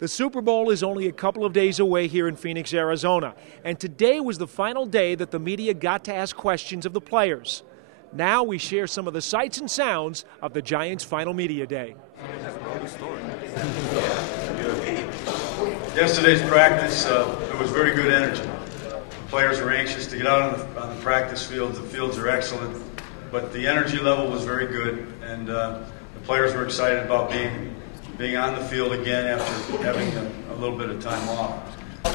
The Super Bowl is only a couple of days away here in Phoenix, Arizona, and today was the final day that the media got to ask questions of the players. Now we share some of the sights and sounds of the Giants' final media day. Yesterday's practice, there was very good energy. The players were anxious to get out on the practice field. The fields are excellent, but the energy level was very good, and the players were excited about being on the field again after having a little bit of time off. As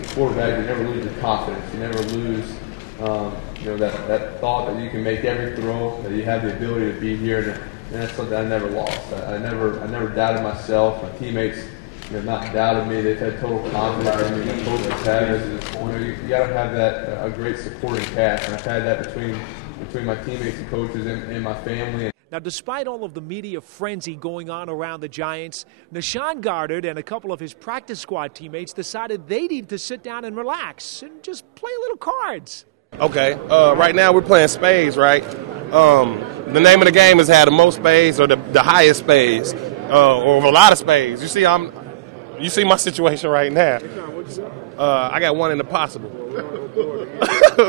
a quarterback, you never lose your confidence. You never lose, that thought that you can make every throw, that you have the ability to be here, and that's something I never lost. I never doubted myself. My teammates have not doubted me. They've had total confidence in me. The coaches have. You got to have that a great supporting cast, and I've had that between my teammates and coaches and my family. Now, despite all of the media frenzy going on around the Giants, Nashawn Goddard and a couple of his practice squad teammates decided they need to sit down and relax and just play a little cards. Okay, right now we're playing spades, right? The name of the game is have the most spades or the highest spades, or a lot of spades. You see my situation right now. I got one in the possible.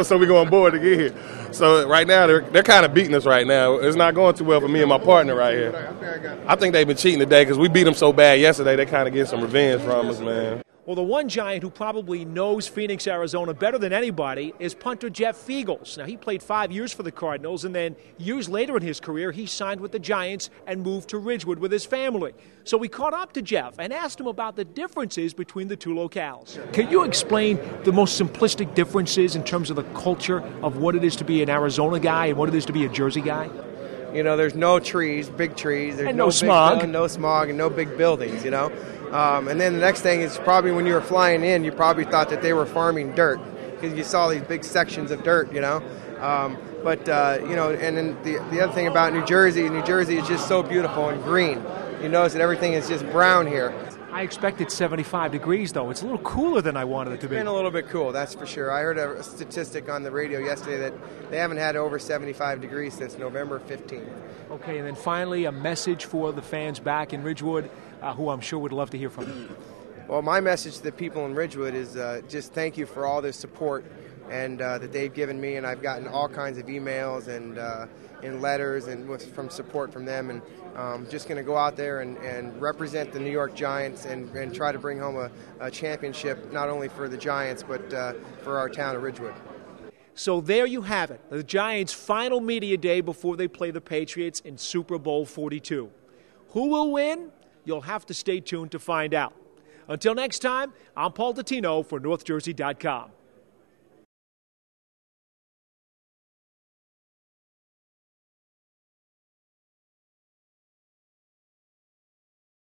So we're going board to get here. So right now they're kind of beating us right now. It's not going too well for me and my partner right here. I think they've been cheating today because we beat them so bad yesterday. They kind of get some revenge from us, man. Well, the one Giant who probably knows Phoenix, Arizona better than anybody is punter Jeff Feagles. Now, he played 5 years for the Cardinals, and then years later in his career, he signed with the Giants and moved to Ridgewood with his family. So we caught up to Jeff and asked him about the differences between the two locales. Can you explain the most simplistic differences in terms of the culture of what it is to be an Arizona guy and what it is to be a Jersey guy? You know, there's no trees, big trees. There's and no smog. No smog and no big buildings, you know. And then the next thing is probably when you were flying in, you probably thought that they were farming dirt because you saw these big sections of dirt, you know. And then the other thing about New Jersey is just so beautiful and green. You notice that everything is just brown here. I expected 75 degrees, though. It's a little cooler than I wanted it to be. It's been a little bit cool, that's for sure. I heard a statistic on the radio yesterday that they haven't had over 75 degrees since November 15th. Okay, and then finally a message for the fans back in Ridgewood, who I'm sure would love to hear from you. Well, my message to the people in Ridgewood is just thank you for all the support and that they've given me, and I've gotten all kinds of emails and letters and from support from them, and just going to go out there and represent the New York Giants and try to bring home a championship, not only for the Giants but for our town of Ridgewood. So there you have it, the Giants' final media day before they play the Patriots in Super Bowl 42. Who will win? You'll have to stay tuned to find out. Until next time, I'm Paul Dottino for NorthJersey.com.